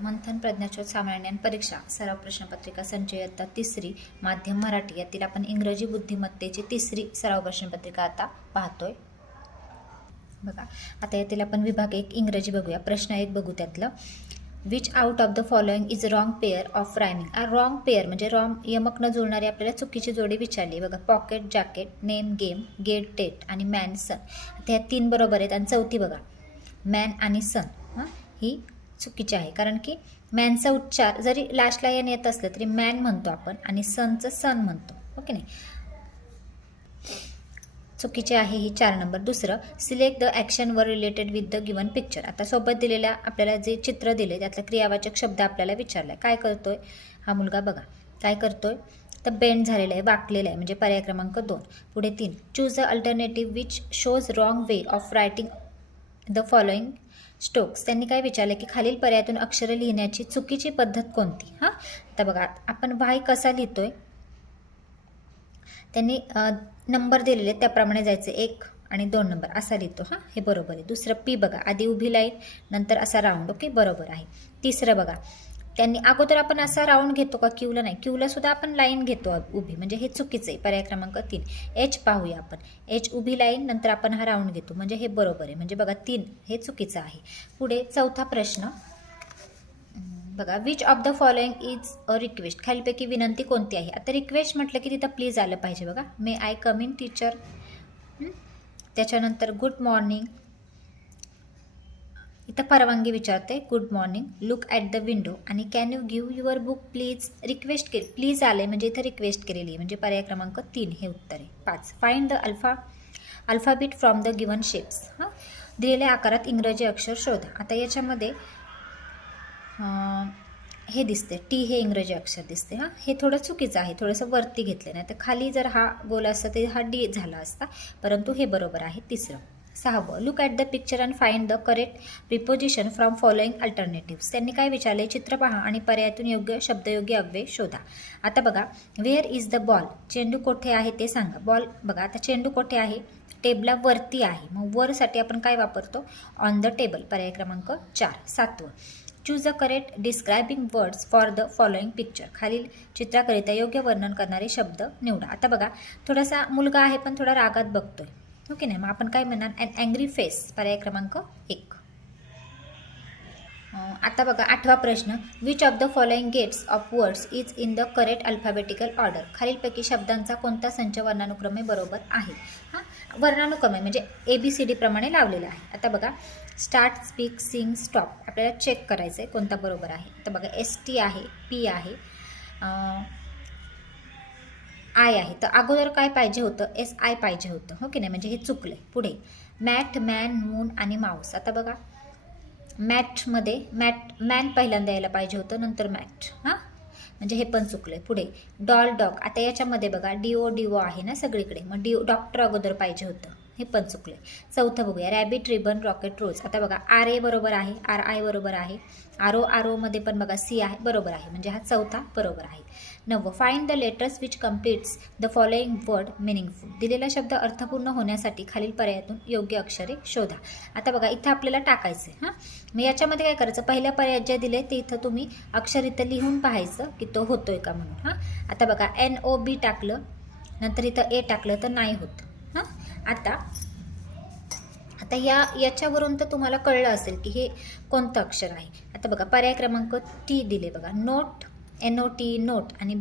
मंथन प्रज्ञाशोध सामान्य परीक्षा सराव प्रश्नपत्रिका संच इयत्ता तिसरी माध्यम मराठी यातील आपण इंग्रजी बुद्धिमत्तेची तिसरी सराव प्रश्नपत्रिका आता पाहतोय बघा। आता यातील आपण विभाग 1 इंग्रजी बघूया। प्रश्न 1 बघू त्यातलं, which out of the following is wrong pair of rhyming. Wrong pair म्हणजे रॉंग यमक न जुळणारी आपल्याला चुकीची जोडी विचारली बघा। Pocket, jacket, name, game, gate, tate आणि मॅन, सन। आता ह्या 3 बरोबर आहेत आणि चौथी बघा मॅन आणि सन ही चुकीची आहे, कारण की मॅनचा उच्चार जरी लास्टला एन येत असलं तरी मॅन म्हणतो आपण आणि सनचं सन म्हणतो, ओके नाही, चुकीचे आहे ही 4 नंबर। दुसरं, सिलेक्ट द ॲक्शन वर related with the given picture. आता सोबत दिलेल्या आपल्याला जे चित्र दिले त्यातला क्रियावाचक शब्द आपल्याला विचारलाय। काय करतोय हा मुलगा बघा, काय करतोय तर बेंड झालेला आहे, वाकलेला आहे, म्हणजे पर्याय क्रमांक 2। पुढे 3, choose a alternative which shows wrong way of writing the following strokes. त्यांनी काय विचारलं की खालील पर्यायातून अक्षरे लिहिण्याची चुकीची पद्धत कोणती। आता बघा आपण वाय कसा लिहितोय, त्यांनी नंबर दिलेले त्याप्रमाणे जायचे, 1 आणि 2 नंबर असा लिहितो, हे बरोबर आहे। दुसरं पी बघा, आधी उभी लाईन नंतर असा राऊंड, ओके बरोबर आहे। तिसरं बघा, त्यांनी अगोदर आपण असा राऊंड घेतो का, क्यूला नाही, क्यूला सुद्धा आपण लाईन घेतो उभी, म्हणजे हे चुकीचं आहे, पर्याय क्रमांक 3। एच पाहूया आपण, एच उभी लाईन नंतर आपण हा राऊंड घेतो, म्हणजे हे बरोबर आहे, म्हणजे बघा 3 हे चुकीचं आहे। पुढे चौथा प्रश्न बघा, which of the following is a request. खालीपैकी विनंती कोणती आहे। आता रिक्वेस्ट म्हटलं की तिथं प्लीज आलं पाहिजे बघा, may I come in teacher, त्याच्यानंतर गुड मॉर्निंग, इथं परवानगी विचारते, good morning, look at the window आणि can you give your book please. Request केली, प्लीज आले म्हणजे इथं रिक्वेस्ट केलेली आहे, म्हणजे पर्याय क्रमांक 3 हे उत्तर आहे। 5, find the alphabet from the given shapes. दिलेल्या आकारात इंग्रजी अक्षर शोधा। आता याच्यामध्ये हे दिसते टी, हे इंग्रजी अक्षर दिसते, हे थोडं चुकीचं आहे, थोडंसं वरती घेतलं नाही तर खाली जर हा गोल असता तर हा डी झाला असता, परंतु हे बरोबर आहे। तिसरं 6, look at the picture and find the correct preposition from following alternatives. त्यांनी काय विचारले, चित्र पहा आणि पर्यायातून योग्य शब्दयोग्य अव्यय शोधा। आता बघा, वेअर इज द बॉल, चेंडू कोठे आहे ते सांगा। बॉल बघा, आता चेंडू कोठे आहे, टेबला वरती आहे, मग वरसाठी आपण काय वापरतो, ऑन द टेबल, पर्याय क्रमांक 4। 7, choose a correct describing words for the following picture. खालील चित्राकरिता योग्य वर्णन करणारे शब्द निवडा। आता बघा थोडासा मुलगा आहे पण थोडा रागात बघतोय, ओके नाही, मग आपण काय म्हणणार, ॲन अँग्री फेस, पर्याय क्रमांक 1। आता बघा 8वा प्रश्न, which of the following gates of words is in the correct alphabetical order. खालीलपैकी शब्दांचा कोणता संच वर्णानुक्रमे बरोबर आहे। वर्णानुक्रमे म्हणजे ABCD प्रमाणे लावलेला आहे। आता बघा, स्टार्ट, स्पीक, सिंग, स्टॉप, आपल्याला चेक करायचं आहे कोणता बरोबर आहे। आता बघा ST आहे, P आहे, I आहे, तर अगोदर काय पाहिजे होतं, SI पाहिजे होतं, हो की नाही, म्हणजे हे चुकलं आहे। पुढे मॅट, मॅन, मून आणि माऊस। आता बघा मॅटमध्ये मॅन पहिल्यांदा यायला पाहिजे होतं, नंतर मॅट, म्हणजे हे पण चुकलंय। पुढे डॉल, डॉग, आता याच्यामध्ये बघा DO आहे ना सगळीकडे, मग डॉक्टर अगोदर पाहिजे होतं, हे पण चुकलंय। चौथं बघूया, रॅबिट, रिबन, रॉकेट, रोज। आता बघा RA बरोबर आहे, RI बरोबर आहे, RO मध्ये पण बघा C आहे, बरोबर आहे, म्हणजे हा चौथा बरोबर आहे। 9, find the letters which completes the following word meaningful. दिलेला शब्द अर्थपूर्ण होण्यासाठी खालील पर्यायातून योग्य अक्षरे शोधा। आता बघा इथं आपल्याला टाकायचं आहे, मग याच्यामध्ये काय करायचं, पहिल्या पर्यायात जे दिले ते इथं तुम्ही अक्षर इथं लिहून पाहायचं की तो होतोय का म्हणून। आता बघा NOB टाकलं, नंतर इथं A टाकलं तर नाही होत। आता याच्यावरून तर तुम्हाला कळलं असेल की हे कोणतं अक्षर आहे। आता बघा पर्याय क्रमांक T दिले बघा, नोट, NOT नोट आणि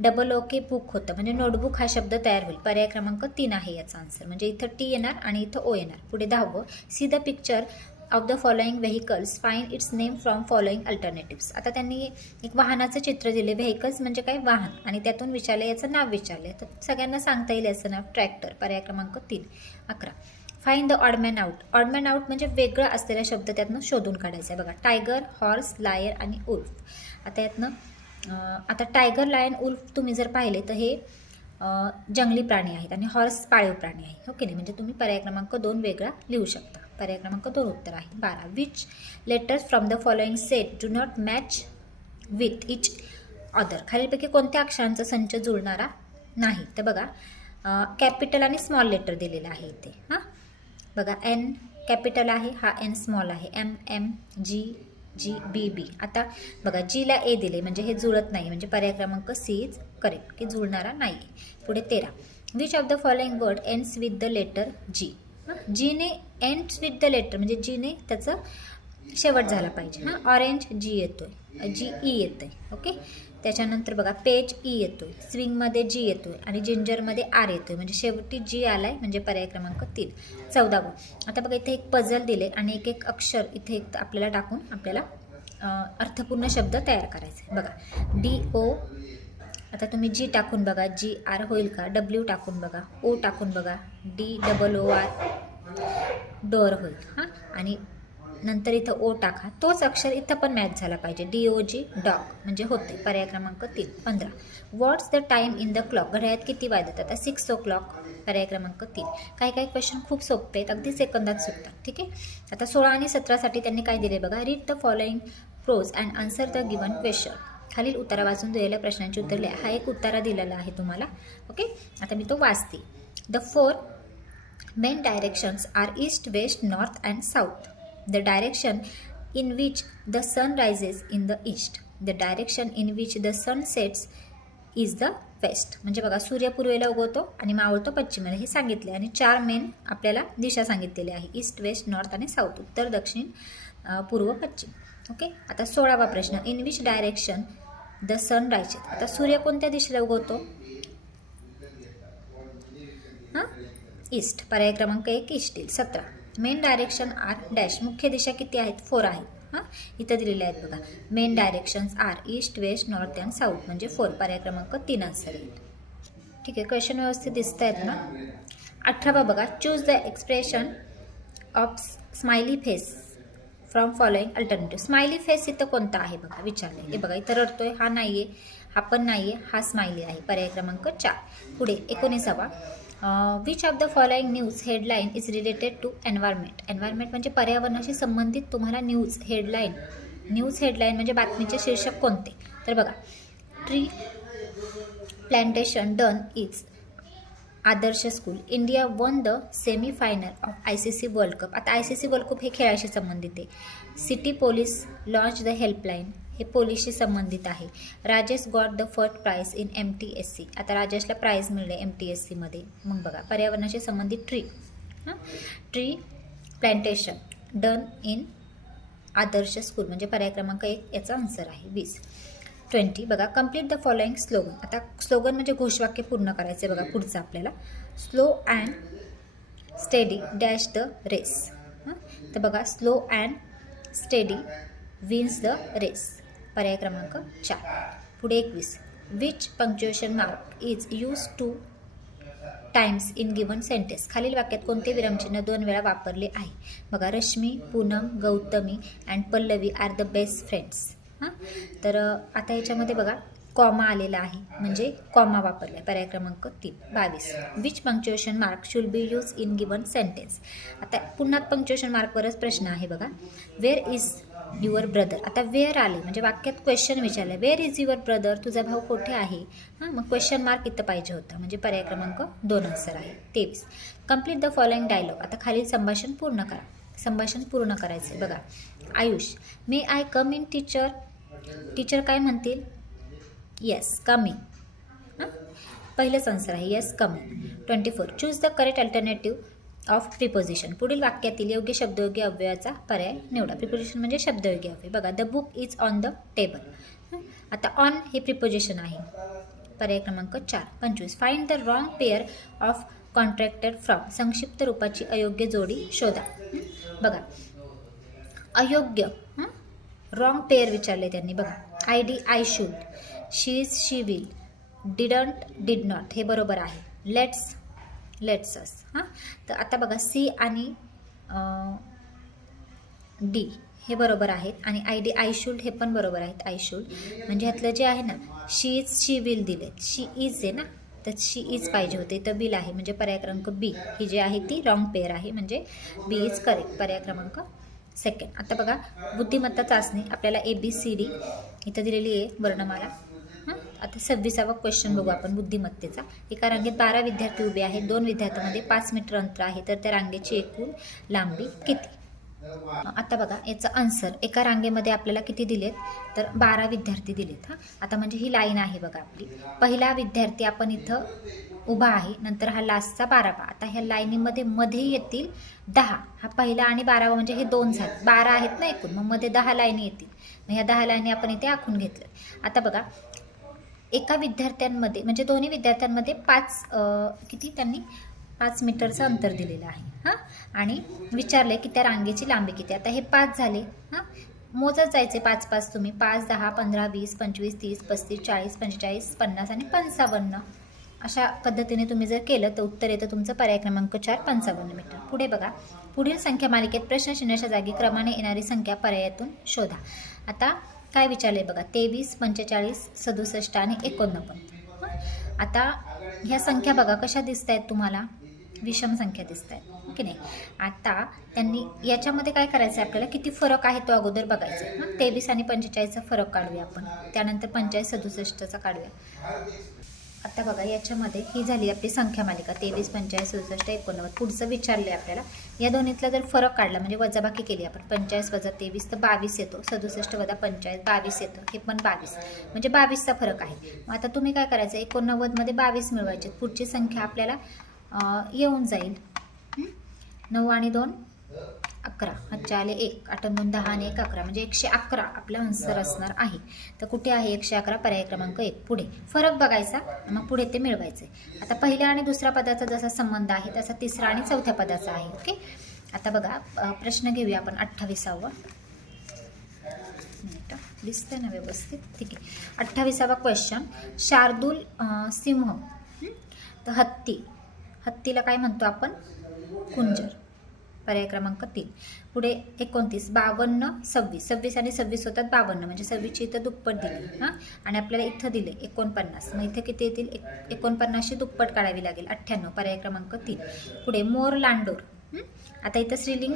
BOOK बुक होतं, म्हणजे नोटबुक हा शब्द तयार होईल। पर्याय क्रमांक 3 आहे याचा आन्सर, म्हणजे इथं T येणार आणि इथं O येणार। पुढे 10, see the picture of the following vehicles, find its name from following alternatives. आता त्यांनी एक वाहनाचं चित्र दिले, व्हेकल्स म्हणजे काय, वाहन, आणि त्यातून विचारले याचं नाव विचारले, तर सगळ्यांना सांगता येईल याचं नाव ट्रॅक्टर, पर्याय क्रमांक 3। 11, find the odd man out. Odd man out म्हणजे वेगळा असलेला शब्द त्यातनं शोधून काढायचा आहे बघा, टायगर, हॉर्स, लायर आणि उल्फ। आता यातनं आता टायगर, लायन, उल्फ तुम्ही जर पाहिले तर हे जंगली प्राणी आहेत आणि हॉर्स पाळीव प्राणी आहे, ओके नाही, म्हणजे तुम्ही पर्याय क्रमांक 2 वेगळा लिहू शकता। पर्याय क्रमांक 2 उत्तर आहे। 12, which letters from the following set do not match with each other. खालीलपैकी कोणत्या अक्षरांचा संच जुळणारा नाही, तर बघा कॅपिटल आणि स्मॉल लेटर दिलेला आहे इथे, बघा N कॅपिटल आहे, हा N स्मॉल आहे, M, G, जी बी बी. आता बघा जीला ए दिले म्हणजे हे जुळत नाही, म्हणजे पर्याय क्रमांक सी इज करेक्ट, की जुळणारा नाही. पुढे 13. Which of the following word ends with the letter G. जीने एंड्स विथ द लेटर म्हणजे जीने त्याचं शेवट झाला पाहिजे. ऑरेंज जी येतोय, जी ई येतोय. ओके. त्याच्यानंतर बघा पेज ई येतोय, स्विंगमध्ये जी येतोय आणि जिंजरमध्ये आर येतोय, म्हणजे शेवटी जी आलाय म्हणजे पर्याय क्रमांक 3. 14. आता बघा इथे एक पझल दिले आणि एक एक अक्षर इथे एक आपल्याला टाकून आपल्याला अर्थपूर्ण शब्द तयार करायचे. बघा डी ओ, आता तुम्ही जी टाकून बघा, जी आर होईल का. डब्ल्यू टाकून बघा, ओ टाकून बघा, D double O R door होईल. आणि नंतर इथं ओ टाका, तोच अक्षर इथं पण मॅच झाला पाहिजे. DOG डॉग म्हणजे होते. पर्याय क्रमांक 3. 15. What's the time in the clock. घड्याळात किती वाजत. आता 6 o'clock. पर्याय क्रमांक 3. काही क्वेश्चन खूप सोपे आहेत, अगदी सेकंदात सुटतात. ठीक आहे. आता 16 आणि 17साठी त्यांनी काय दिले बघा. Read the following prose and answer the given question. खालील उत्तरा वाचून दिलेल्या प्रश्नांची उत्तरे. हा एक उत्तरा दिलेला आहे तुम्हाला. ओके. आता मी तो वाचते. The 4 main directions are east, west, north and south. The direction in which the sun rises in the east. The direction in which the sun sets is the west. म्हणजे बघा सूर्य पूर्वेला उगवतो आणि मावळतो पश्चिमेला हे सांगितले आणि 4 मेन आपल्याला दिशा सांगितलेली आहे. ईस्ट, वेस्ट, नॉर्थ आणि साऊथ. उत्तर, दक्षिण, पूर्व, पश्चिम. ओके. आता 16वा प्रश्न. In which direction the sun rises. आता सूर्य कोणत्या दिशेला उगवतो. ईस्ट. पर्याय क्रमांक 1 ईस्ट येईल. 17. Main direction are dash. मुख्य दिशा किती आहेत. 4 आहेत. इथं दिलेले आहेत बघा. Main directions are east, west, north and south म्हणजे 4. पर्याय क्रमांक 3 आन्सर येईल. ठीक आहे. क्वेश्चन व्यवस्थित दिसत आहेत ना. 18वा बघा. Choose the expression of smiley face from following alternative. Smiley face इथं कोणता आहे बघा विचारले. हे बघा इथं रडतोय, हा नाहीये, हा पण नाहीये, हा स्माइली आहे. पर्याय क्रमांक 4. पुढे 19वा. Which of the following news headline is related to environment. Environment म्हणजे पर्यावरणाशी संबंधित तुम्हाला न्यूज हेडलाईन. न्यूज हेडलाईन म्हणजे बातमीचे शीर्षक कोणते. तर बघा tree plantation done is Adarsh school. India one the semi final of ICC world cup. आता ICC वर्ल्ड कप हे खेळाशी संबंधित आहे. City police launch the helpline हे पोलीसशी संबंधित आहे. Rajesh got the first prize in MTSC. आता राजेशला प्राइज मिळले MTSC मध्ये. मग बघा पर्यावरणाशी संबंधित tree. Tree plantation done in Adarsh school म्हणजे पर्याय क्रमांक 1 याचा आन्सर आहे. 20. 20 बघा. Complete the following slogan. आता स्लोगन म्हणजे घोषवाक्य पूर्ण करायचे बघा. पुढचं आपल्याला slow and steady dash the race. तर बघा slow and steady wins the race. पर्याय क्रमांक 4. पुढे 21. Which punctuation mark is use two times in given sentence. खालील वाक्यात कोणते विरामचिन्ह 2 वेळा वापरले आहे. बघा Rashmi, Poonam, Gautami and Pallavi are the best friends. तर आता याच्यामध्ये बघा कॉमा आलेला आहे म्हणजे कॉमा वापरला आहे. पर्याय क्रमांक 3. 22. Which punctuation mark should be use in given sentence. आता पुन्हा पंक्च्युएशन मार्कवरच प्रश्न आहे बघा. Where is your brother. आता वेअर आले म्हणजे वाक्यात क्वेश्चन विचारलं. Where is your brother. तुझा भाऊ कुठे आहे. मग क्वेश्चन मार्क इथं पाहिजे होता म्हणजे पर्याय क्रमांक 2 आन्सर आहे. 23. कंप्लीट द फॉलोइंग डायलॉग. आता खालील संभाषण पूर्ण करा. संभाषण पूर्ण करायचे बघा. Ayush. May I come in teacher. Teacher काय म्हणतील. Yes coming. पहिलंच आन्सर आहे yes coming. 24. Choose the correct alternative of preposition. पुढील वाक्यातील योग्य शब्दयोगी अव्ययाचा पर्याय निवडा. प्रिपोजिशन म्हणजे शब्दयोगी अव्यय. बघा the book is on the table. आता ऑन हे प्रिपोजिशन आहे. पर्याय क्रमांक 4. 25. Find the wrong pair of contracted from. संक्षिप्त रूपाची अयोग्य जोडी शोधा. बघा अयोग्य रॉंग पेअर विचारले त्यांनी. बघा ID I should, she is she will, didn't did not हे बरोबर आहे. लेट्स अस. तर आता बघा सी आणि डी हे बरोबर आहेत आणि ID आय शुड हे पण बरोबर आहेत. आय शुड म्हणजे ह्यातलं जे आहे ना शी इज शी विल दिले. शी इज आहे ना तर शी इज पाहिजे होते तर बिल आहे म्हणजे पर्याय क्रमांक बी ही जी आहे ती रॉंग पेअर आहे म्हणजे बी इज करेक्ट. पर्याय क्रमांक 2. आता बघा बुद्धिमत्ता चाचणी आपल्याला ABCD इथं दिलेली आहे वर्णमाला. आता 26वा क्वेश्चन बघू आपण बुद्धिमत्तेचा. एका रांगेत 12 विद्यार्थी उभे आहेत. 2 विद्यार्थ्यांमध्ये 5 मीटर अंतर आहे तर त्या रांगेची एकूण लांबी किती. आता बघा याचं आन्सर एका रांगेमध्ये आपल्याला किती दिलेत, तर 12 विद्यार्थी दिलेत. हां, आता म्हणजे ही लाईन आहे बघा आपली. पहिला विद्यार्थी आपण इथं उभा आहे, नंतर हा लास्टचा 12वा. आता ह्या लाईनीमध्ये मध्ये येतील 10. हा पहिला आणि 12वा म्हणजे हे 2 झाले, 12 आहेत ना एकूण, मग मध्ये 10 लाईनी येतील. मग ह्या 10 लाईनी आपण इथे आखून घेतल्या. आता बघा एका विद्यार्थ्यांमध्ये म्हणजे दोन्ही विद्यार्थ्यांमध्ये 5 किती त्यांनी 5 मीटरचं अंतर दिलेलं आहे. हां, आणि विचारलं की त्या रांगेची लांबी किती. आता हे 5 झाले. हां, मोजत जायचे 5-5 तुम्ही. 5, 10, 15, 20, 25, 30, 35, 40, 45, 50 आणि 55. अशा पद्धतीने तुम्ही जर केलं तर उत्तर येतं तुमचं पर्याय क्रमांक 4 55 मीटर. पुढे बघा, पुढील संख्या मालिकेत प्रश्नचिन्हाच्या जागी क्रमाने येणारी संख्या पर्यायातून शोधा. आता काय विचारले बघा, 23, 45, 67 आणि 89. आता ह्या संख्या बघा कशा दिसत आहेत तुम्हाला, विषम संख्या दिसत आहेत की नाही. आता त्यांनी याच्यामध्ये काय करायचं आहे आपल्याला, किती फरक आहे तो अगोदर बघायचा आहे. 23 आणि 45चा फरक काढूया आपण, त्यानंतर 45, 67चा काढूया. आता बघा याच्यामध्ये ही झाली आपली संख्या मालिका 23, 45, 67, 89. पुढचं विचारले आपल्याला, या दोन्हीतला जर फरक काढला म्हणजे वजाबाकी केली आपण, 45 वजा 23 तर 22 येतो, 67 वजा 45 22 येतं, हे पण 22 म्हणजे 22चा फरक आहे. मग आता तुम्ही काय करायचं, 89 मध्ये 22 मिळवायचे, पुढची संख्या आपल्याला येऊन जाईल 9 आणि 2 11, 5 आले 1, 8 2 10 आणि 1 11 म्हणजे 111 आपला आन्सर असणार आहे. तर कुठे आहे 111, पर्याय क्रमांक 1. पुढे फरक बघायचा, मग पुढे ते मिळवायचे. आता पहिल्या आणि दुसऱ्या पदाचा जसा संबंध आहे तसा तिसरा आणि चौथ्या पदाचा आहे. ओके, आता बघा प्रश्न घेऊया आपण 28वा. दिसतंय ना व्यवस्थित, ठीक आहे. 28वा क्वेश्चन, शार्दूल सिंह तर हत्तीला काय म्हणतो आपण, कुंजर, पर्याय क्रमांक 3. पुढे 29, 52, 26, 26 आणि 26 होतात 52 म्हणजे 26ची इथं दुप्पट दिली. हां, आणि आपल्याला इथं दिले 49, मग इथे किती येतील, 49ची दुप्पट काढावी लागेल 98, पर्याय क्रमांक 3. पुढे मोर लांडोर, आता इथं स्त्रीलिंग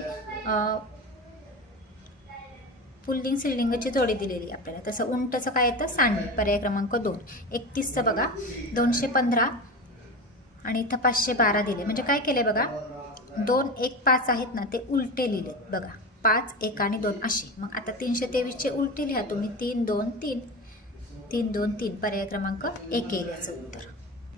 पुल्लिंग स्त्रीलिंगाची जोडी दिलेली आपल्याला. तसं उंटचं काय येतं, सांडली, पर्याय क्रमांक 2. 31चं बघा 215 आणि इथं 512 दिले, म्हणजे काय केले बघा, 2 1 5 आहेत ना ते उलटे लिहिलेत बघा, 5 1 आणि 2 असे. मग आता 323चे उलटे लिहा तुम्ही, 3 2 3, 3 2 3, पर्याय क्रमांक 1 येईल याचं उत्तर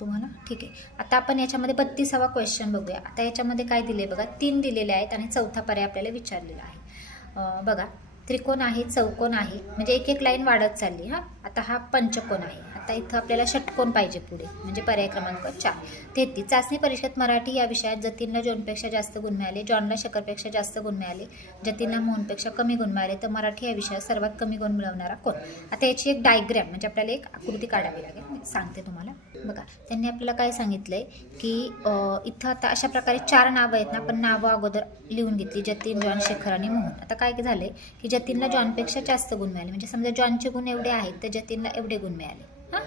तुम्हाला. ठीक आहे, आता आपण याच्यामध्ये 32वा क्वेश्चन बघूया. आता याच्यामध्ये काय दिले बघा, 3 दिलेले आहेत आणि चौथा पर्याय आपल्याला विचारलेला आहे. बघा त्रिकोण आहे, चौकोन आहे, म्हणजे एक एक लाईन वाढत चालली. हां, आता हा पंचकोन आहे. आता इथं आपल्याला षटकोन पाहिजे पुढे, म्हणजे पर्याय क्रमांक 4. 33, चाचणी परीक्षेत मराठी या विषयात जतीनला जॉनपेक्षा जास्त गुण मिळाले, जॉनला शेखरपेक्षा जास्त गुण मिळाले, जतीनला मोहनपेक्षा कमी गुण मिळाले, तर मराठी या विषयात सर्वात कमी गुण मिळवणारा कोण. आता याची एक डायग्रॅम म्हणजे आपल्याला एक आकृती काढावी लागेल, मी सांगते तुम्हाला. बघा त्यांनी आपल्याला काय सांगितलंय की इथं आता अशा प्रकारे 4 नावं आहेत ना, आपण नावं अगोदर लिहून घेतली, जतीन, जॉन, शेखर आणि मोहन. आता काय झालंय की जतीनला जॉनपेक्षा जास्त गुण मिळाले, म्हणजे समजा जॉनचे गुण एवढे आहेत तर जतीनला एवढे गुण मिळाले. हां,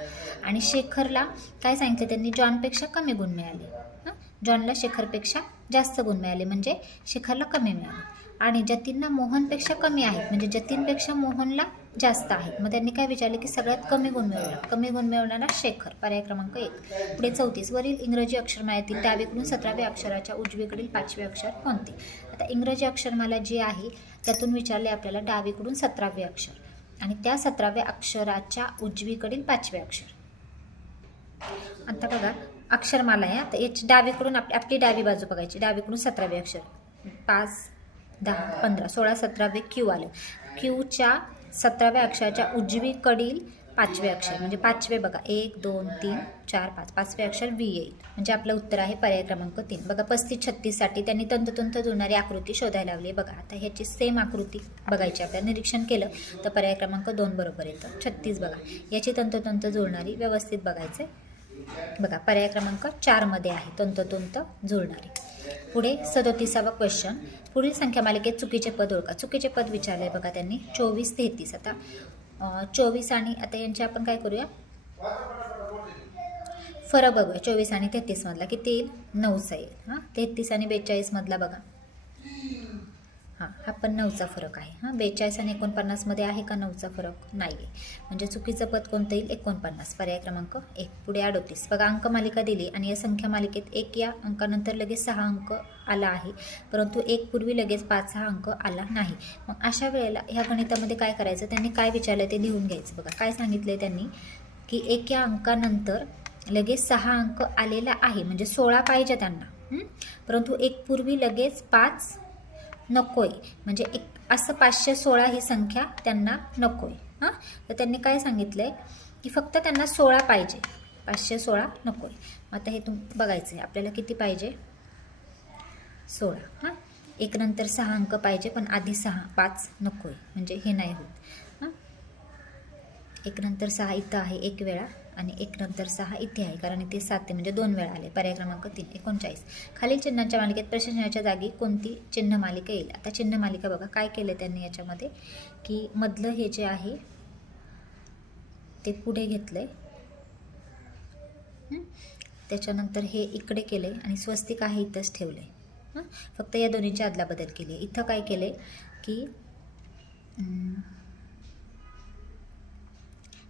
आणि शेखरला काय सांगितलं त्यांनी, जॉनपेक्षा कमी गुण मिळाले. हां, जॉनला शेखरपेक्षा जास्त गुण मिळाले म्हणजे शेखरला कमी मिळाले. आणि जतीनला मोहनपेक्षा कमी आहेत म्हणजे जतीनपेक्षा मोहनला जास्त आहेत. मग त्यांनी काय विचारले की सगळ्यात कमी गुण मिळवणारा शेखर, पर्याय क्रमांक 1. पुढे 34, वरील इंग्रजी अक्षरमाळेतील डावीकडून 17व्या अक्षराच्या उजवीकडील 5वे अक्षर कोणते. आता इंग्रजी अक्षरमाला जी आहे त्यातून विचारले आपल्याला डावीकडून 17वे अक्षर आणि त्या 17व्या अक्षराच्या उजवीकडील 5वे अक्षर. आता बघा अक्षरमाला आहे, आता याची डावीकडून आपली डावी बाजू बघायची, डावीकडून 17वे अक्षर 5 10 15 16 17वे क्यू आलं. क्यूच्या 17व्या अक्षराच्या उजवीकडील 5वे अक्षर म्हणजे 5वे बघा 1 2 3 4 5, 5वे अक्षर व्ही येईल म्हणजे आपलं उत्तर आहे पर्याय क्रमांक 3. बघा 35 36 साठी त्यांनी तंतोतंत जुळणारी आकृती शोधायला लावली. बघा आता ह्याची सेम आकृती बघायची आपल्याला, निरीक्षण केलं तर पर्याय क्रमांक 2 बरोबर येतं. 36 बघा याची तंतोतंत जुळणारी, व्यवस्थित बघायचं. बघा पर्याय क्रमांक 4 मध्ये आहे तंतोतंत जुळणारी. पुढे 37वा क्वेश्चन, पुढील संख्या मालिकेत चुकीचे पद ओळखा. चुकीचे पद विचारले बघा त्यांनी 24 33. आता 24 आणि आता यांचे आपण काय करूया, फरक बघूया. 24 आणि 33 मधला किती येईल, 9चा येईल. हां, 33 आणि 42 मधला बघा हां, हा पण 9चा फरक आहे. हां, 42 आणि 49मध्ये आहे का 9चा फरक? नाही आहे. म्हणजे चुकीचं पद कोणतं येईल? 49, पर्याय क्रमांक 1. पुढे 38. बघा, अंक मालिका दिली आणि या संख्या मालिकेत 1 या अंकानंतर लगेच 6 अंक आला आहे, परंतु 1 पूर्वी लगेच 5 हा अंक आला नाही. मग अशा वेळेला ह्या गणितामध्ये काय करायचं? त्यांनी काय विचारलं ते लिहून घ्यायचं. बघा, काय सांगितलं त्यांनी की 1 या अंकानंतर लगेच 6 अंक आलेला आहे, म्हणजे 16 पाहिजे त्यांना, परंतु 1 पूर्वी लगेच 5 नको आहे, म्हणजे असं 516 ही संख्या त्यांना नको आहे. हां, तर त्यांनी काय सांगितलं आहे की फक्त त्यांना 16 पाहिजे, 516 नको आहे. आता हे बघायचं आहे आपल्याला किती पाहिजे? 16. हां, 1 नंतर 6 अंक पाहिजे, पण आधी 5 नको आहे, म्हणजे हे नाही होत. हां, 1 नंतर 6 इथं आहे 1 वेळा, आणि 1 नंतर 6 इथे आहे, कारण इथे 7 आहे, म्हणजे 2 वेळा आले. पर्याय क्रमांक 3. 39. खालील चिन्हांच्या मालिकेत प्रश्नचिन्हाच्या जागी कोणती चिन्ह मालिका येईल? आता चिन्ह मालिका बघा काय केलं त्यांनी याच्यामध्ये, की मधलं हे जे आहे ते पुढे घेतलंय, त्याच्यानंतर हे इकडे केले आणि स्वस्तिक आहे इथंच ठेवलंय. फक्त या दोन्हीची अदलाबदल केली. इथं काय केले की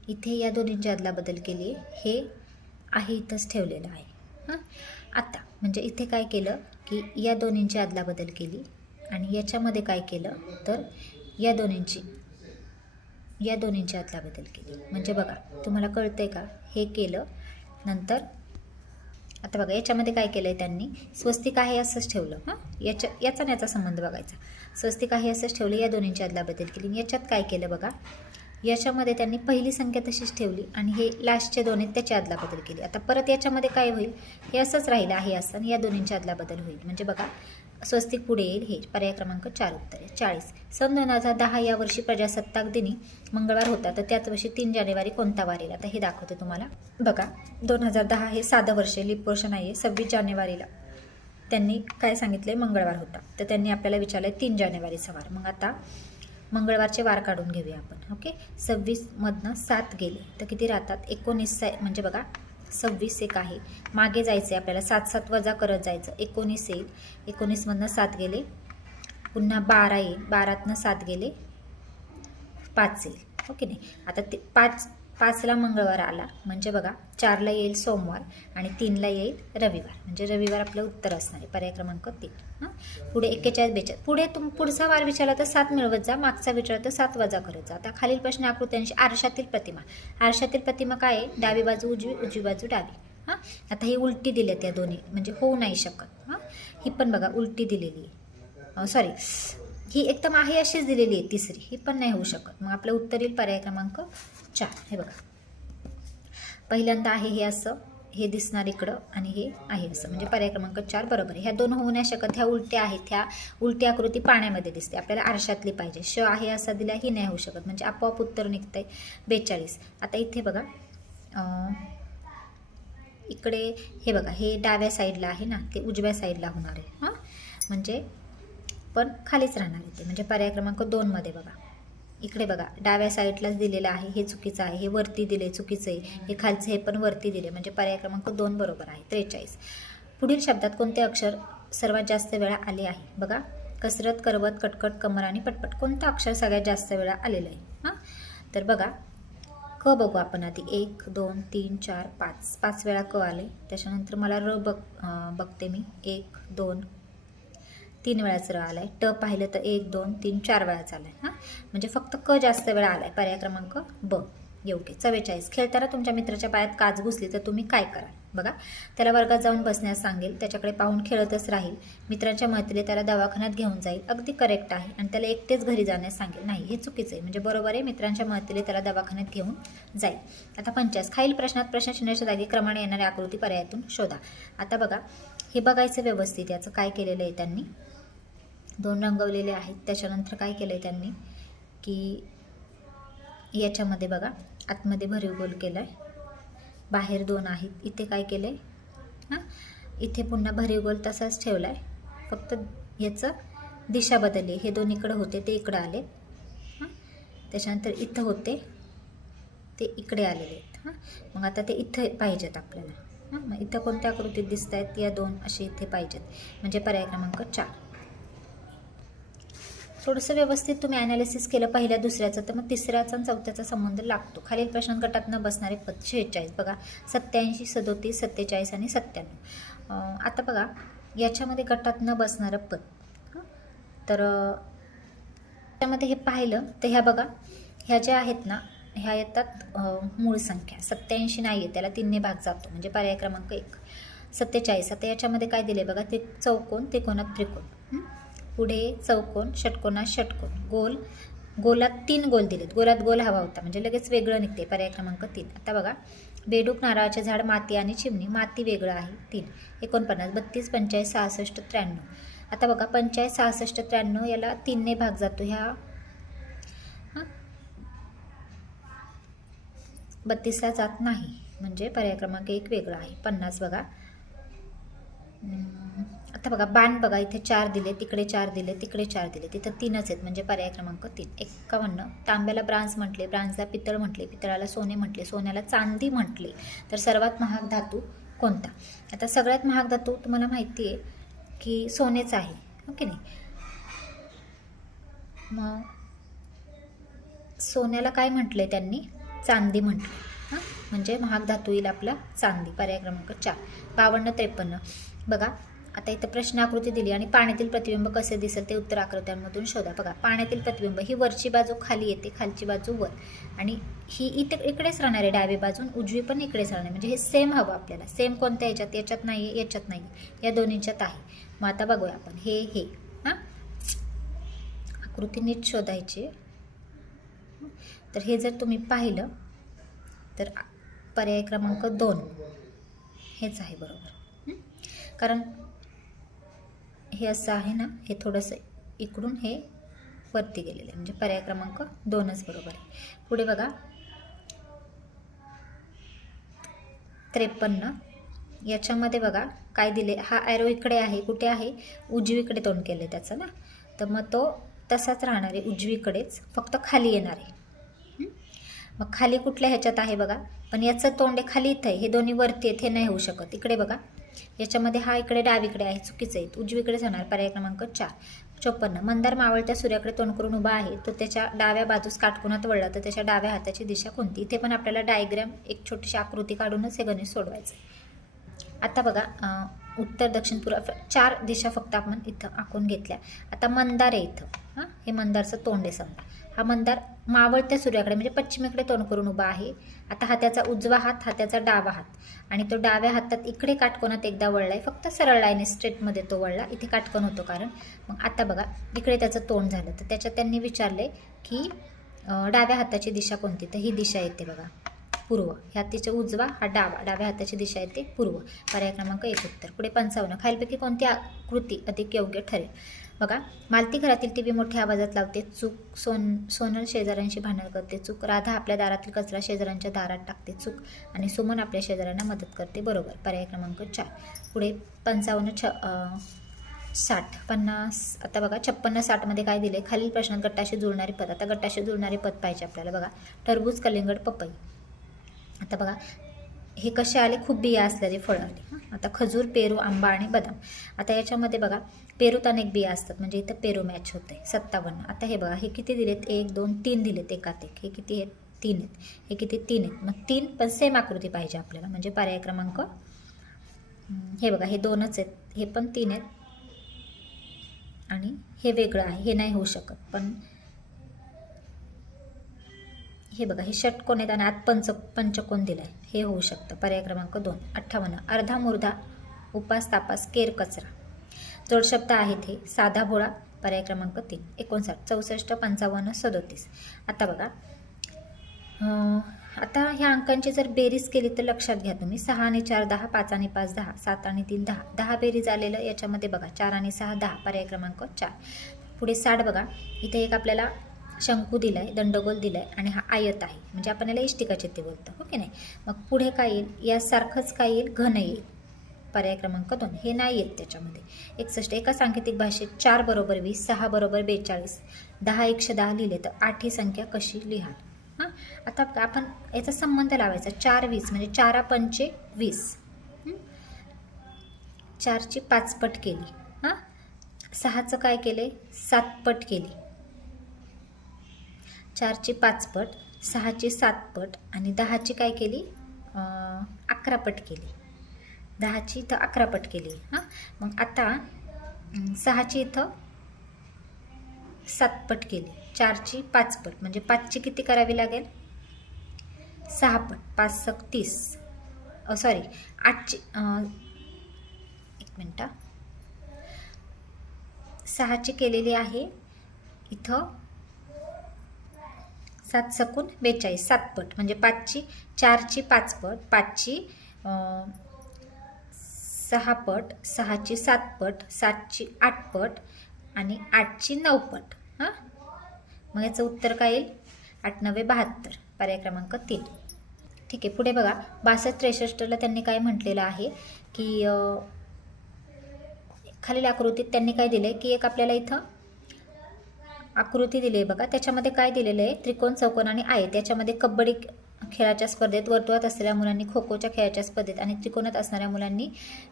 इथे या दोन्हींची अदलाबदल केली, हे आहे इथंच ठेवलेलं आहे. हां, आता म्हणजे इथे काय केलं की या दोन्हींची अदलाबदल केली आणि याच्यामध्ये काय केलं तर या दोन्हींची अदलाबदल केली. म्हणजे बघा तुम्हाला कळतंय का? हे केलं नंतर आता बघा याच्यामध्ये काय केलं आहे त्यांनी, स्वस्तिक आहे असंच ठेवलं. हां, याचा याचा संबंध बघायचा. स्वस्तिक आहे असंच ठेवलं, या दोन्हींची अदलाबदल केली. याच्यात काय केलं बघा, याच्यामध्ये त्यांनी पहिली संख्या तशीच ठेवली आणि हे लास्टचे दोन आहेत त्याची अदलाबदल केली. आता परत याच्यामध्ये काय होईल, हे असंच राहिलं आहे असं, आणि या दोन्हींची अदलाबदल होईल. म्हणजे बघा स्वस्तिक पुढे येईल. हे पर्याय क्रमांक 4 उत्तर आहे. 40. सन 2010 या वर्षी प्रजासत्ताक दिनी मंगळवार होता, तर त्याच वर्षी 3 जानेवारी कोणता वार येईल? आता हे दाखवते तुम्हाला. बघा 2010 हे साधं वर्ष, लीप वर्ष नाही आहे. 26 जानेवारीला त्यांनी काय सांगितलं, मंगळवार होता, तर त्यांनी आपल्याला विचारलं 3 जानेवारीचा वार. मग आता मंगळवारचे वार काढून घेऊया आपण. ओके, 26मधनं 7 गेले तर किती राहतात? 19. म्हणजे बघा 26 एक आहे, मागे जायचं आहे आपल्याला, 7 वजा करत जायचं, 19 येईल. 19मधनं 7 गेले, पुन्हा 12 येईल, 12तनं 7 गेले, 5 येईल. ओके नाही, आता ते 5ला मंगळवार आला, म्हणजे बघा 4ला येईल सोमवार आणि 3ला येईल रविवार, म्हणजे रविवार आपलं उत्तर असणार आहे. पर्याय क्रमांक 3. हां, पुढे 41, 42. पुढे पुढचा वार विचारला तर 7 मिळवत जा, मागचा विचारला तर 7 वजा करत जा. आता खालील प्रश्न आकृत्यांशी आरशातील प्रतिमा. आरशातील प्रतिमा काय आहे? डावी बाजू उजवी, उजवी बाजू डावी. हां, आता ही उलटी दिली त्या दोन्ही, म्हणजे होऊ नाही शकत. हां, ही पण बघा उलटी दिलेली आहे, सॉरी ही एकदम आहे अशीच दिलेली आहे तिसरी, ही पण नाही होऊ शकत. मग आपलं उत्तर येईल पर्याय क्रमांक 4. हे बघा पहिल्यांदा आहे हे असं, हे दिसणार इकडं, आणि हे आहे असं, म्हणजे पर्याय क्रमांक 4 बरोबर आहे. ह्या दोन होऊ नाही शकत, ह्या उलट्या आहेत, ह्या उलटी आकृती पाण्यामध्ये दिसते, आपल्याला आरशातली पाहिजे. श आहे असा दिला, ही नाही होऊ शकत, म्हणजे आपोआप उत्तर निघतंय 42. आता इथे बघा इकडे हे बघा, हे डाव्या साईडला आहे ना, ते उजव्या साईडला होणार आहे. हां, म्हणजे पण खालीच राहणार आहे ते, म्हणजे पर्याय क्रमांक 2 मध्ये बघा इकडे बघा डाव्या साईडलाच दिलेलं आहे, हे चुकीचं आहे, हे वरती दिले चुकीचं आहे, हे खालचं हे पण वरती दिले, म्हणजे पर्याय क्रमांक 2 बरोबर आहे. 43. पुढील शब्दात कोणते अक्षर सर्वात जास्त वेळा आले आहे? बघा कसरत, करवत, कटकट, कमर आणि पटपट. कोणतं अक्षर सगळ्यात जास्त वेळा आलेलं आहे? हां, तर बघा क बघू आपण आधी. 1 2 3 4 5, 5 वेळा क आले. त्याच्यानंतर मला र बघते मी, 1 2 3 वेळाच र आलाय. ट पाहिलं तर 1 2 3 4 वेळाच आलाय. हां, म्हणजे फक्त क जास्त वेळा आलाय. पर्याय क्रमांक ब योग्य. 44. खेळताना तुमच्या मित्राच्या पायात काच घुसली तर तुम्ही काय कराल? बघा त्याला वर्गात जाऊन बसण्यास सांगेल, त्याच्याकडे पाहून खेळतच राहील, मित्रांच्या मदतीने त्याला दवाखान्यात घेऊन जाईल. अगदी करेक्ट आहे. आणि त्याला एकटेच घरी जाण्यास सांगेल. नाही, हे चुकीचं आहे, म्हणजे बरोबर आहे, मित्रांच्या मदतीने त्याला दवाखान्यात घेऊन जाईल. आता 50. खालील प्रश्नात प्रश्नचिन्हाच्या जागी क्रमाने येणारी आकृती पर्यायातून शोधा. आता बघा हे बघायचं व्यवस्थित, याचं काय केलेलं आहे त्यांनी, 2 रंगवलेले आहेत. त्याच्यानंतर काय केलं आहे त्यांनी की याच्यामध्ये बघा आतमध्ये भरीव गोल केला आहे, बाहेर 2 आहेत. इथे काय केलं आहे, हां इथे पुन्हा भरीव गोल तसाच ठेवला आहे, फक्त याचं दिशा बदलली. हे 2 इकडं होते ते इकडं आले. हां, त्याच्यानंतर इथं होते ते इकडे आलेले आहेत. हां, मग आता ते इथं पाहिजेत आपल्याला. हां, मग इथं कोणत्या आकृतीत दिसत आहेत? या 2 असे इथे पाहिजेत, म्हणजे पर्याय क्रमांक 4. थोडंसं व्यवस्थित तुम्ही ॲनालिसिस केलं पहिल्या दुसऱ्याचं तर मग तिसऱ्याचा आणि चौथ्याचा संबंध लागतो. खालील प्रश्न गटात न बसणारे पद 46 बघा, 87, 37, 47 आणि 97. आता बघा याच्यामध्ये गटात न बसणारं पद, तर त्यामध्ये हे पाहिलं तर ह्या बघा, ह्या ज्या आहेत ना ह्या येतात मूळ संख्या. 87 नाही आहे, त्याला 3ने भाग जातो म्हणजे पर्याय क्रमांक 1. 47 आता याच्यामध्ये काय दिले बघा, ते चौकोन, त्रिकोणात त्रिकोण, पुढे चौकोन, षटकोनात षटकोन, गोलात 3 गोल दिलेत, गोलात गोल हवा होता म्हणजे लगेच वेगळं निघते, पर्याय क्रमांक 3. आता बघा बेडूक, नारळाचे झाड, माती आणि चिमणी. माती वेगळं आहे 3. 49, 32, 45, 66, 93. आता बघा 45, 66, 93 याला 3ने भाग जातो, ह्या 32ला जात नाही म्हणजे पर्याय क्रमांक 1 वेगळा आहे. 50 बघा, आता बघा बाण बघा, इथे 4 दिले, तिकडे 4 दिले, तिकडे 4 दिले, तिथं 3च आहेत म्हणजे पर्याय क्रमांक 3. 51, तांब्याला ब्रांज म्हटले, ब्रांजला पितळ म्हटले, पितळाला सोने म्हटले, सोन्याला चांदी म्हटले, तर सर्वात महाग धातू कोणता? आता सगळ्यात महाग धातू तुम्हाला माहिती आहे की सोनेच आहे, ओके नाही? मग सोन्याला काय म्हटले त्यांनी? चांदी म्हटले, म्हणजे महाग धातू येईल आपला चांदी, पर्याय क्रमांक 4. 52, 53 बघा, आता इथं प्रश्न आकृती दिली आणि पाण्यातील प्रतिबिंब कसे दिसेल ते उत्तर आकृत्यांमधून शोधा. बघा पाण्यातील प्रतिबिंब ही वरची बाजू खाली येते, खालची बाजू वर, आणि ही इकडेच राहणार आहे डावी बाजून, उजवी पण इकडेच राहणार, म्हणजे हे सेम हवं आपल्याला. सेम कोणत्या याच्यात? याच्यात नाही, याच्यात नाही, या दोन्हीच्यात आहे. मग आता बघूया आपण हे आकृती नीट शोधायची. तर हे जर तुम्ही पाहिलं तर पर्याय क्रमांक 2 हेच आहे बरोबर, कारण हे असं आहे ना, हे थोडंसं इकडून हे वरती गेलेलं आहे म्हणजे पर्याय क्रमांक 2च बरोबर आहे. पुढे बघा 53 याच्यामध्ये बघा काय दिले, हा ॲरो इकडे आहे, कुठे आहे? उजवीकडे तोंड केले त्याचं ना, तर मग तो तसाच राहणार आहे उजवीकडेच, फक्त खाली येणार आहे. मग खाली कुठल्या ह्याच्यात आहे बघा, पण याचं तोंड आहे खाली इथं आहे, हे दोन्ही वरती आहेत, हे नाही होऊ शकत. इकडे बघा याच्यामध्ये हा इकडे डावीकडे आहे, चुकीचं आहे, उजवीकडे जाणार, पर्याय क्रमांक 4. 54 मंदार मावळत्या सूर्याकडे तोंड करून उभा आहे, तो त्याच्या डाव्या बाजूस काटकोनात वळला तर त्याच्या डाव्या हाताची दिशा कोणती? इथे पण आपल्याला डायग्राम एक छोटीशी आकृती काढूनच हे गणित सोडवायचं. आता बघा उत्तर, दक्षिण, पूर्व 4 दिशा फक्त आपण इथं आखून घेतल्या. आता मंदार आहे इथं, हे मंदारचं तोंड आहे समजा. हा मंदार मावळत्या सूर्याकडे म्हणजे पश्चिमेकडे तोंड करून उभा आहे. आता हा त्याचा उजवा हात, हा त्याचा डावा हात, आणि तो डाव्या हातात इकडे काटकोनात एकदा वळलाय, फक्त सरळ लाईन स्ट्रेटमध्ये तो वळला, इथे काटकोन होतो कारण. मग आता बघा इकडे त्याचं तोंड झालं, तर त्याच्यात त्यांनी विचारले की डाव्या हाताची दिशा कोणती? तर ही दिशा येते बघा पूर्व, ह्या तिचा उजवा, हा डावा, डाव्या हाताची दिशा येते पूर्व, पर्याय क्रमांक 1 उत्तर. पुढे 55 खालीलपैकी कोणती आकृती अधिक योग्य ठरेल? बघा मालती घरातील टीव्ही मोठ्या आवाजात लावते, चूक. सोनल शेजाऱ्यांशी भांडण करते, चूक. राधा आपल्या दारातील कचरा शेजाऱ्यांच्या दारात टाकते, चूक. आणि सुमन आपल्या शेजाऱ्यांना मदत करते, बरोबर, पर्याय क्रमांक 4. पुढे 55, 60, 50 आता बघा 56, 60 मध्ये काय दिले? खालील प्रश्नात गटाशी जुळणारे पद. आता गटाशी जुळणारे पद पाहिजे आपल्याला. बघा टरबूज, कलिंगड, पपई. आता बघा हे कसे आले? खूप बिया असलेले फळं आले. आता खजूर, पेरू, आंबा आणि बदाम. आता याच्यामध्ये बघा पेरूत अनेक बिया असतात म्हणजे इथं पेरू मॅच होते. 57 आता हे बघा हे किती दिलेत? 1, 2, 3 दिलेत एकात एक. हे किती आहेत? 3 आहेत. हे किती? 3 आहेत. मग 3 पण सेम आकृती पाहिजे आपल्याला म्हणजे पर्याय क्रमांक, हे बघा हे 2च आहेत, हे पण 3 आहेत आणि हे वेगळं आहे, हे नाही होऊ शकत. पण हे बघा हे षटकोन आहेत आणि आत पंचकोन दिलाय, हे होऊ शकतं, पर्याय क्रमांक 2. 58 अर्धा मुर्दा, उपास, तापास, केर, कचरा. जोडशब्द आहेत हे. साधा भोळा, पर्याय क्रमांक 3. 59 64 55 37. आता बघा आता ह्या अंकांची जर बेरीज केली तर लक्षात घ्या तुम्ही, 6 आणि 4 10, 5 आणि 5 10, 7 आणि 3 10, 10 बेरीज आलेलं याच्यामध्ये बघा 4 आणि 6 10, पर्याय क्रमांक 4. पुढे 60 बघा इथे एक आपल्याला शंकू दिलाय, दंडगोल दिलाय आणि हा आयत आहे म्हणजे आपण याला इष्टिका चित्ते बोलतो, हो की नाही? मग पुढे काय येईल? यासारखंच काय येईल? घन येईल, पर्याय क्रमांक 2. हे नाही येत त्याच्यामध्ये. 61 एका सांकेतिक भाषेत 4 बरोबर 20, 6 बरोबर 42, 10 110 लिहिले तर 8 ही संख्या कशी लिहाल? आता आपण याचा संबंध लावायचा. 4 20 म्हणजे 4 पंचे 20, 4ची 5 पट केली, 6चं काय केले? 7 पट केली, 4ची 5 पट, 6ची 7 पट आणि 10ची काय केली 11 पट केली. 10ची इथं 11 पट केली. हां, मग आता 6ची इथं 7 पट केली, 4ची 5 पट म्हणजे 5ची किती करावी लागेल 6 पट, 5 6 30 सॉरी 8ची 1 मिनिट 6ची केलेली आहे इथं 7 सकून 42 7 पट म्हणजे 4ची 5 पट, 5ची 6 पट, 6ची 7 पट, 7ची 8 पट आणि 8ची 9 पट. हां, मग याचं उत्तर काय येईल 8 9 72, पर्याय क्रमांक 3. ठीक आहे, पुढे बघा 62 63ला त्यांनी काय म्हटलेलं आहे की खालील आकृतीत त्यांनी काय दिले की एक आपल्याला इथं आकृती दिली आहे बघा. त्याच्यामध्ये काय दिलेलं आहे त्रिकोण, चौकोन आणि आयत. त्याच्यामध्ये कबड्डी खेळाच्या स्पर्धेत, वर्तुळात असलेल्या मुलांनी खो खोच्या खेळाच्या स्पर्धेत आणि त्रिकोणात असणाऱ्या मुलांनी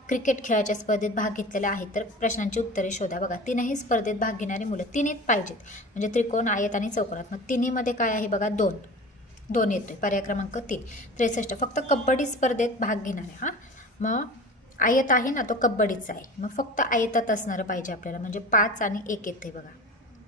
क्रिकेट खेळाच्या स्पर्धेत भाग घेतलेला आहे. तर प्रश्नांची उत्तरे शोधा. बघा, तीनही स्पर्धेत भाग घेणारी मुलं तिन्हीत पाहिजेत म्हणजे त्रिकोण, आयत आणि चौकोनात. मग तिन्हीमध्ये काय आहे बघा 2 येतोय, पर्याय क्रमांक 3. 63 फक्त कबड्डी स्पर्धेत भाग घेणारे. हां, मग आयत आहे ना तो कबड्डीचा आहे, मग फक्त आयतात असणारं पाहिजे आपल्याला म्हणजे 5 आणि 1 येते बघा.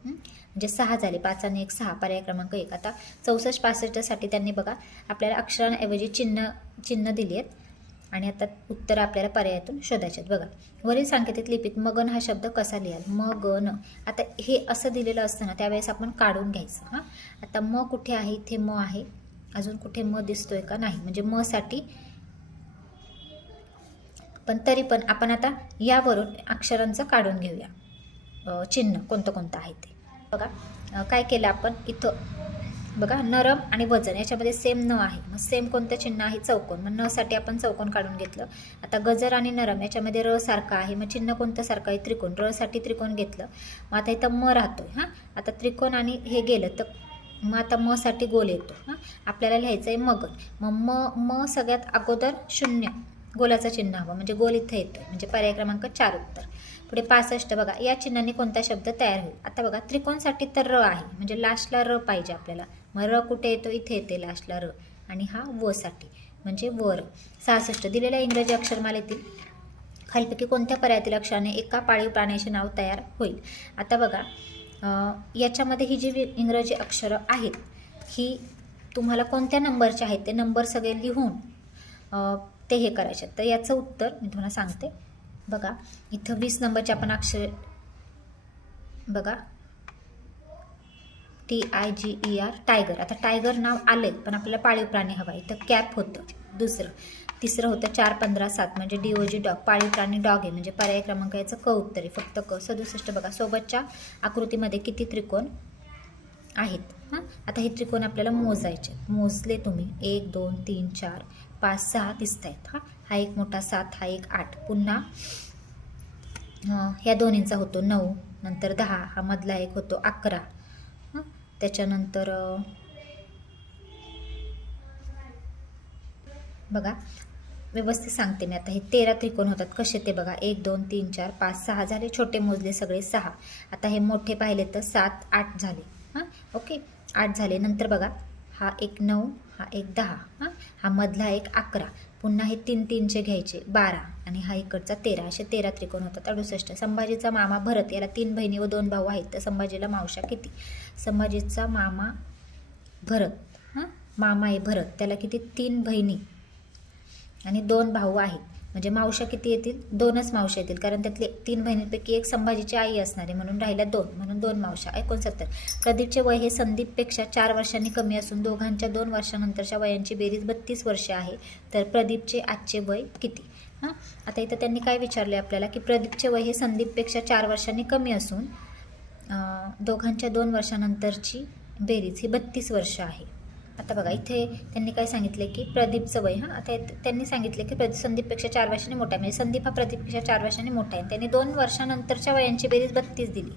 म्हणजे 6 झाले, 5 आणि 1 6, पर्याय क्रमांक 1. आता 64 65साठी त्यांनी बघा आपल्याला अक्षरांऐवजी चिन्ह दिली आहेत आणि आता उत्तर आपल्याला पर्यायातून शोधायचे आहेत. बघा, वरील सांकेतिक लिपीत मगन हा शब्द कसा लिहाल, मगन. आता हे असं दिलेलं असतं ना त्यावेळेस आपण काढून घ्यायचं. हां, आता म कुठे आहे, इथे म आहे, अजून कुठे म दिसतोय का नाही, म्हणजे म साठी. पण तरी पण आपण आता यावरून अक्षरांचं काढून घेऊया चिन्ह कोणतं आहे ते. बघा काय केलं आपण इथं बघा, नरम आणि वजन याच्यामध्ये सेम न आहे, मग सेम कोणतं चिन्ह आहे चौकोन, मग न साठी आपण चौकोन काढून घेतलं. आता गजर आणि नरम याच्यामध्ये र सारखं आहे, मग चिन्ह कोणतं सारखं आहे त्रिकोण, र साठी त्रिकोण घेतलं. मग आता इथं म राहतोय. हां, आता त्रिकोण आणि हे गेलं तर मग आता म साठी गोल येतो. हां, आपल्याला लिहायचं आहे मगन. मग म सगळ्यात अगोदर 0 गोलाचं चिन्ह हवं म्हणजे गोल इथं येतोय म्हणजे पर्याय क्रमांक 4 उत्तर. पुढे 65 बघा, या चिन्हाने कोणता शब्द तयार होईल. आता बघा त्रिकोणसाठी तर र आहे म्हणजे लास्टला र पाहिजे आपल्याला, मग र कुठे येतो इथे येते लास्टला र आणि हा व साठी म्हणजे वर. 66 दिलेल्या इंग्रजी अक्षरमालेतील खालीलपैकी कोणत्या पर्यायातील अक्षराने एका पाळीव प्राण्याचे नाव तयार होईल. आता बघा याच्यामध्ये ही जी इंग्रजी अक्षरं आहेत ही तुम्हाला कोणत्या नंबरचे आहेत ते नंबर सगळे लिहून ते हे करायचे. तर याचं उत्तर मी तुम्हाला सांगते. बघा इथं 20 नंबरचे आपण अक्षर बघा TIGER टायगर. आता टायगर नाव आले पण आपल्याला पाळीव प्राणी हवा. इथं कॅप होतं तिसरं होतं 4 15 7 म्हणजे DOG डॉग, पाळीव प्राणी डॉग आहे म्हणजे पर्याय क्रमांक याचं क उत्तर आहे फक्त क. 67 बघा, सोबतच्या आकृतीमध्ये किती त्रिकोण आहेत. हां, आता हे त्रिकोण आपल्याला मोजायचे. मोजले तुम्ही 1 2 3 4 5 6 दिसत आहेत. हा एक मोठा 7, हा एक 8, पुन्हा ह्या दोन्हींचा होतो 9, नंतर 10, हा मधला एक होतो 11. त्याच्यानंतर बघा व्यवस्थित सांगते मी आता. हे 13 त्रिकोण होतात कसे ते बघा, 1 2 3 4 5 6 झाले, छोटे मोजले सगळे 6. आता हे मोठे पाहिले तर 7 8 झाले. हां, ओके 8 झाले. नंतर बघा हा एक 9, हा एक 10, हा मधला एक 11, पुन्हा हे 3 3चे घ्यायचे 12 आणि हा इकडचा 13, असे 13 त्रिकोण होतात. 68 संभाजीचा मामा भरत, याला 3 बहिणी व 2 भाऊ आहेत तर संभाजीला मावशा किती. संभाजीचा मामा भरत, मामा आहे भरत, त्याला किती 3 बहिणी आणि 2 भाऊ आहेत म्हणजे मावशा किती येतील 2च मावशा येतील कारण त्यातले 3 बहिणींपैकी एक संभाजीची आई असणार आहे म्हणून राहिल्या 2 म्हणून 2 मावशा. 69 प्रदीपचे वय हे संदीपपेक्षा 4 वर्षांनी कमी असून दोघांच्या 2 वर्षानंतरच्या वयांची बेरीज 32 वर्षे आहे तर प्रदीपचे आजचे वय किती. हां, आता इथं त्यांनी काय विचारले आपल्याला की प्रदीपचे वय हे संदीपपेक्षा 4 वर्षांनी कमी असून दोघांच्या 2 वर्षानंतरची बेरीज ही 32 वर्ष आहे. आता बघा इथे त्यांनी काय सांगितले की प्रदीपचं वय, आता त्यांनी सांगितले की संदीपपेक्षा 4 वर्षांनी मोठा आहे म्हणजे संदीप हा प्रदीपपेक्षा 4 वर्षांनी मोठा आहे. त्यांनी 2 वर्षानंतरच्या वयांची बेरीज 32 दिली,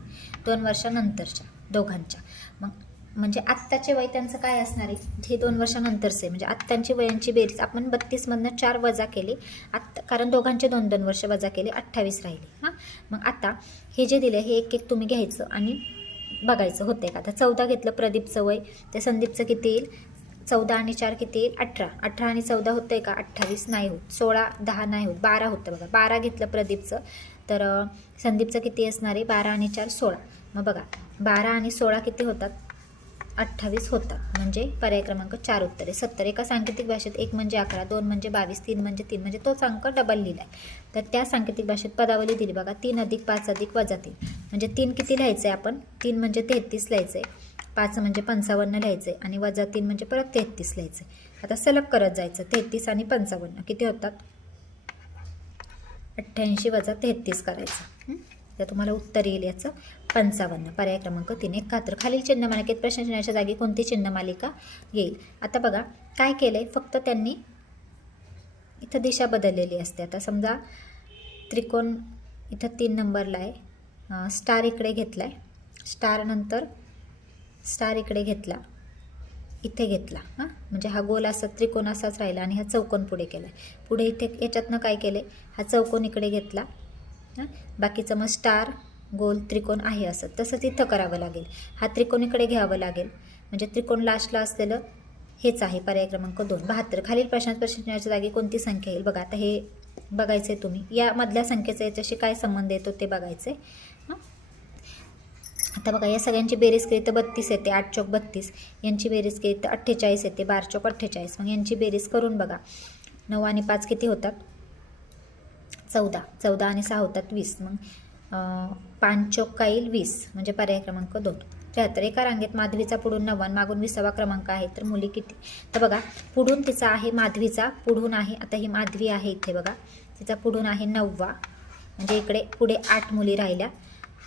2 वर्षानंतरच्या दोघांच्या. मग म्हणजे आत्ताचे वय त्यांचं काय असणार आहे हे 2 वर्षानंतरचे म्हणजे आत्तांची वयांची बेरीज आपण 32मधनं 4 वजा केले आत्ता कारण दोघांचे 2 वर्ष वजा केले 28 राहिले. हां, मग आता हे जे दिले हे एक एक तुम्ही घ्यायचं आणि बघायचं होते का. आता 14 घेतलं प्रदीपचं वय, तर संदीपचं किती येईल, 14 आणि 4 किती येईल 18. 18 आणि 14 होतंय का 28 नाही होत. 16 10 नाही होत, 12 होतं बघा. 12 घेतलं प्रदीपचं, तर संदीपचं किती असणार आहे, 12 आणि 4 16. मग बघा 12 आणि 16 किती होतात, 28 होतात. म्हणजे पर्याय क्रमांक 4 उत्तर आहे. 70 एका सांकेतिक भाषेत 1 म्हणजे 11, 2 म्हणजे 22, 3 म्हणजे 3, म्हणजे तोच अंक डबल लिहिला आहे. तर त्या सांकेतिक भाषेत पदावली दिली बघा, 3 अधिक 5 अधिक वजा 3. म्हणजे 3 किती लिहायचं आहे आपण, 3 म्हणजे 33 लिहायचं आहे, 5 म्हणजे 55 लिहायचं आहे, आणि वजा 3 म्हणजे परत 33 लिहायचं आहे. आता सलग करत जायचं, 33 आणि 55 किती होतात, 88 वजा 33 करायचं. तर तुम्हाला उत्तर येईल याचं 55. पर्याय क्रमांक 3. 71. खालील चिन्हमालिकेत प्रश्न चिन्हाच्या जागी कोणती चिन्हमालिका येईल. आता बघा काय केलं आहे, फक्त त्यांनी इथं दिशा बदललेली असते. आता समजा त्रिकोण इथं 3 नंबरला आहे, स्टार इकडे घेतला आहे, स्टार नंतर स्टार इकडे घेतला, इथे घेतला, हां म्हणजे हा गोल असा त्रिकोण असाच राहिला, आणि हा चौकोन पुढे केला आहे. पुढे इथे याच्यातनं काय केले, हा चौकोन इकडे घेतला, हां बाकीचं मग स्टार गोल त्रिकोण आहे असं, तसंच इथं करावं लागेल. हा त्रिकोण इकडे घ्यावं लागेल, म्हणजे त्रिकोण लास्टला असलेलं हेच आहे पर्याय क्रमांक 2. 72. खालील प्रश्नात प्रश्न चिन्हाच्या जागी कोणती संख्या येईल. बघा आता हे बघायचं आहे तुम्ही, या मधल्या संख्येचा याच्याशी काय संबंध येतो ते बघायचं आहे. हां आता बघा या सगळ्यांची बेरीज केली तर 32 येते, 8 चौक 32. यांची बेरीज केली तर 48 येते, 12 चौक 48. मग यांची बेरीज करून बघा, 9 आणि 5 किती होतात, 14. 14 आणि 6 होतात 20. मग 5 चौक काय येईल 20, म्हणजे पर्याय क्रमांक 2. 73. एका रांगेत माधवीचा पुढून 9 मागून 20वा क्रमांक आहे, तर मुली किती. तर बघा पुढून तिचा आहे, माधवीचा पुढून आहे, आता ही माधवी आहे इथे बघा, तिचा पुढून आहे 9वा, म्हणजे इकडे पुढे 8 मुली राहिल्या,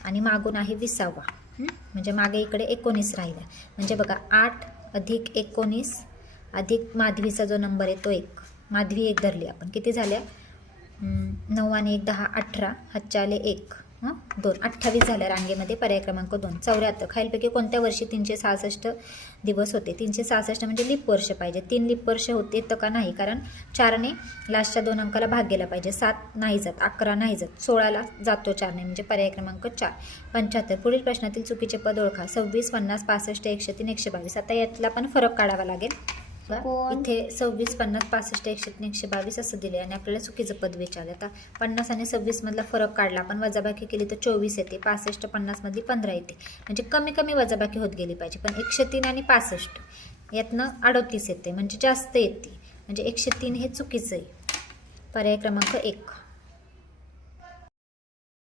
आणि मागून आहे 20वा, म्हणजे मागे इकडे 19 राहिल्या. म्हणजे बघा 8 अधिक 19 अधिक माधवीचा जो नंबर आहे तो 1, माधवी 1 धरली आपण, किती झाल्या, 9 आणि 1 10 18, हातच्या आले 1 2, 28 झाल्या रांगेमध्ये. पर्याय क्रमांक 2. 74. खालीलपैकी कोणत्या वर्षी 366 दिवस होते. 366 म्हणजे लीप वर्ष पाहिजे. 3 लीप वर्ष होते तर का नाही, कारण 4ने लास्टच्या 2 अंकाला भाग गेला पाहिजे. 7 नाही जात, 11 नाही जात, 16ला जातो 4ने, म्हणजे पर्याय क्रमांक 4. 75. पुढील प्रश्नातील चुकीचे पद ओळखा. 26 50 65 103 122. आता यातला पण फरक काढावा लागेल. इथे 26 50 65 103 122 असं दिले, आणि आपल्याला चुकीचं पद विचारलं. आता 50 आणि 26 मधला फरक काढला आपण, वजाबाकी केली तर 24 येते, 65 50 मधली 15 येते, म्हणजे कमी कमी वजाबाकी होत गेली पाहिजे. पण 103 आणि 65 यातनं 38 येते, म्हणजे जास्त येते, म्हणजे 103 हे चुकीचं आहे. पर्याय क्रमांक 1.